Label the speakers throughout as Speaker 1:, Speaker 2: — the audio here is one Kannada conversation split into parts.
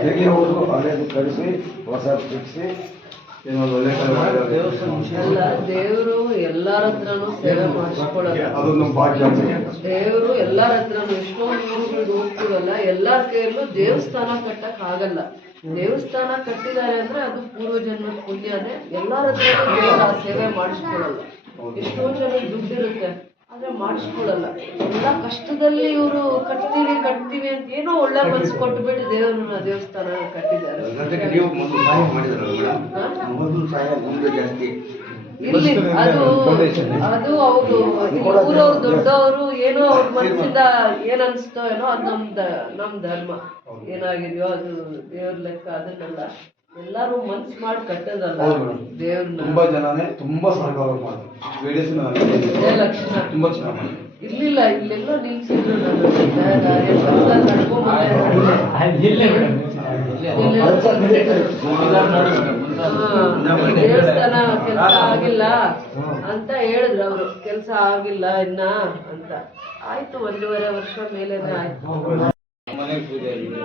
Speaker 1: ಹೇಗೆ ಹೋದ್ರು ಹಳೇದು ಕಳಿಸಿ ಹೊಸ ಫಿಕ್ಸಿ ಏನೋ ಒಂದು ಒಳ್ಳೆ
Speaker 2: ದೇವರು ಎಲ್ಲರ ಹತ್ರನು ಸೇವೆ ಮಾಡಿಸ್ಕೊಳಲ್ಲ
Speaker 1: ಅದೊಂದು ಭಾಗ್ಯ.
Speaker 2: ದೇವರು ಎಲ್ಲಾರ ಹತ್ರನು ಎಷ್ಟೊಂದು ಊರುಗಳಿಗೆ ಹೋಗ್ತೀವಲ್ಲ ಎಲ್ಲಾರ ಕೈಯಲ್ಲೂ ದೇವಸ್ಥಾನ ಕಟ್ಟಕ್ ಆಗಲ್ಲ ದೇವಸ್ಥಾನ ಕಟ್ಟಿದ್ದಾರೆ ಅಂದ್ರೆ ಅದು ಪೂರ್ವ ಜನ್ಮದ ಪುಣ್ಯನೇ ಎಲ್ಲಾರ ಹತ್ರನೂ ದೇವರ ಆ ಸೇವೆ ಮಾಡಿಸ್ಕೊಳಲ್ಲ ಎಷ್ಟೊಂದು ಜನ ದುಡ್ಡಿರುತ್ತೆ. ಆದ್ರೆ ಮಾಡಿಸ್ಕೊಳಲ್ಲ ಎಲ್ಲ ಕಷ್ಟದಲ್ಲಿ ಇವರು ಕಟ್ತೀವಿ ಕಟ್ತೀವಿ ಅಂತ ಏನೋ ಒಳ್ಳೆ ಮನ್ಸು ಕೊಟ್ಬಿಟ್ಟು ದೇವರನ್ನ ದೇವಸ್ಥಾನ ಕಟ್ಟಿದ್ದಾರೆ.
Speaker 3: ಅದಕ್ಕೆ ನೀವು ಮೊದಲು ಸಹಾಯ ಮಾಡಿದ್ರಲ್ಲ ಮೇಡಮ್ ಮೊದಲು ಸಹಾಯ ಮುಂದೆ ಜಾಸ್ತಿ.
Speaker 2: ಇಲ್ಲಿ ಅದು ಅದು ಅವರು ಊರವ್ರು ದೊಡ್ಡವರು ಏನೋ ಅವ್ರ ಮನಸ್ಸಿಂದ ಏನ್ ಅನ್ಸ್ತೋ ಏನೋ ಅದು ನಮ್ದ ನಮ್ ಧರ್ಮ. ಏನಾಗಿದೆಯೋ ಅದು ದೇವ್ರ ಲೆಕ್ಕ ಅದನ್ನೆಲ್ಲ ಎಲ್ಲಾರು ಮನ್ಸು ಮಾಡಿ ಕಟ್ಟದಲ್ಲ.
Speaker 1: ಹೌದು ಮೇಡಮ್.
Speaker 2: ದೇವ್ರನ್ನ.
Speaker 1: ತುಂಬಾ ಜನನೇ ತುಂಬಾ ಸಹಕಾರ ಮಾಡ್ತಾರೆ ವಿಡಿಯೋಸ್
Speaker 2: ಇದೇ ಲಕ್ಷಣ.
Speaker 1: ತುಂಬಾ ಚೆನ್ನಾಗಿ ಮಾಡ್ತಾರೆ
Speaker 2: ಇರ್ಲಿಲ್ಲ ಇಲ್ಲೆಲ್ಲೋ ನಿಲ್ಸಿದ್ರು ನಾನು ನಡ್ಕೊಂಡ್ ದೇವಸ್ಥಾನ ಕೆಲಸ ಆಗಿಲ್ಲ. ಅಂತ ಹೇಳಿದ್ರು ಅವರು. ಕೆಲಸ ಆಗಿಲ್ಲ ಇನ್ನ ಅಂತ. ಆಯ್ತು ಒಂದೂವರೆ ವರ್ಷ ಮೇಲೆ ಆಯ್ತು.
Speaker 1: ಮನೆ ಪೂಜೆ ಸಹ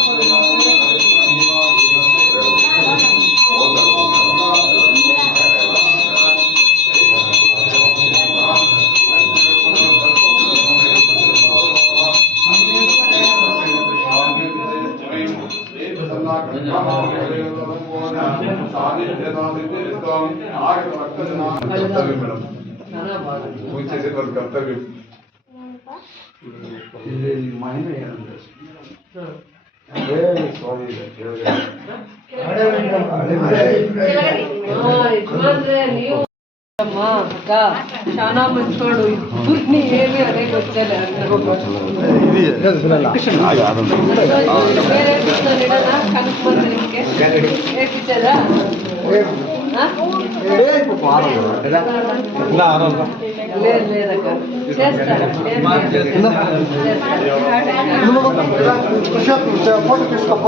Speaker 1: పూజ చేసే వాళ్ళ కర్తవ్యం का ಶಾನಾ ಮುನ್ಸ್ಕೊಂಡು ಬುದ್ಧಿ ಏನು ಅದೇ ಗೊತ್ತಿಲ್ಲ ಫೋಟೋ ತಿಸ್ಕೊಪ್ಪ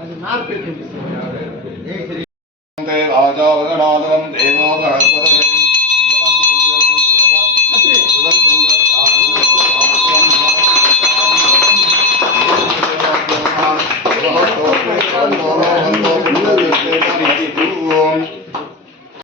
Speaker 2: అది నాలుగు పెట్టింది